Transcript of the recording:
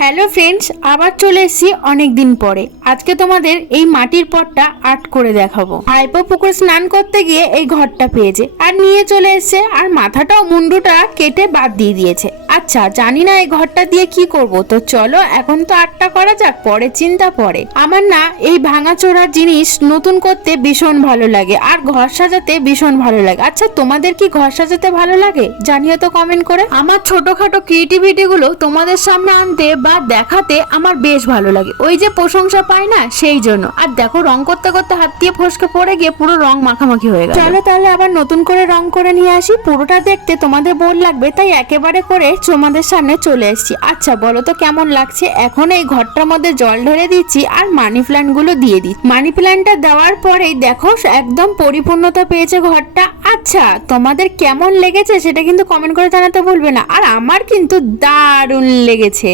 Hello friends, আবার চলে এসেছি অনেক দিন পরে। আজকে তোমাদের এই মাটির পটটা আর্ট করে দেখাবো। ভাইপো পুকুরে স্নান করতে গিয়ে এই ঘরটা পেয়েছে আর নিয়ে চলে এসেছে, আর মাথাটাও মুন্ডুটা কেটে বাদ দিয়ে দিয়েছে। আচ্ছা, জানি না এই ঘরটা দিয়ে কি করব, তো চলো এখন তো আর্টটা করা যাক, পরে চিন্তা পরে। আমার না এই ভাঙাচোরা জিনিস নতুন করতে ভীষণ ভালো লাগে, আর ঘর সাজাতে ভীষণ ভালো লাগে। আচ্ছা, তোমাদের কি ঘর সাজাতে ভালো লাগে? জানিও তো কমেন্ট করে। আমার ছোটখাটো ক্রিয়েটিভিটি গুলো তোমাদের সামনে আনতে বা দেখাতে আমার বেশ ভালো লাগে, ওই যে প্রশংসা পাই না, সেই জন্য। আর দেখো, রং করতে করতে হাত দিয়ে ফসকে পড়ে গিয়ে পুরো রং মাখামাখি হয়ে গেল। চলো তাহলে আবার নতুন করে রং করে নিয়ে আসি। পুরোটা দেখতে তোমাদের বোর লাগবে, তাই একেবারে করে তোমাদের সামনে চলে এসেছি। আচ্ছা বলো তো কেমন লাগছে? এখন এই ঘরটার মধ্যে জল ঢেলে দিচ্ছি আর মানি প্ল্যান্ট গুলো দিয়ে দিচ্ছি। মানি প্ল্যান্টটা দেওয়ার পরেই দেখো একদম পরিপূর্ণতা পেয়েছে ঘরটা। আচ্ছা, তোমাদের কেমন লেগেছে সেটা কিন্তু কমেন্ট করে জানাতে ভুলবে না, আর আমার কিন্তু দারুণ লেগেছে।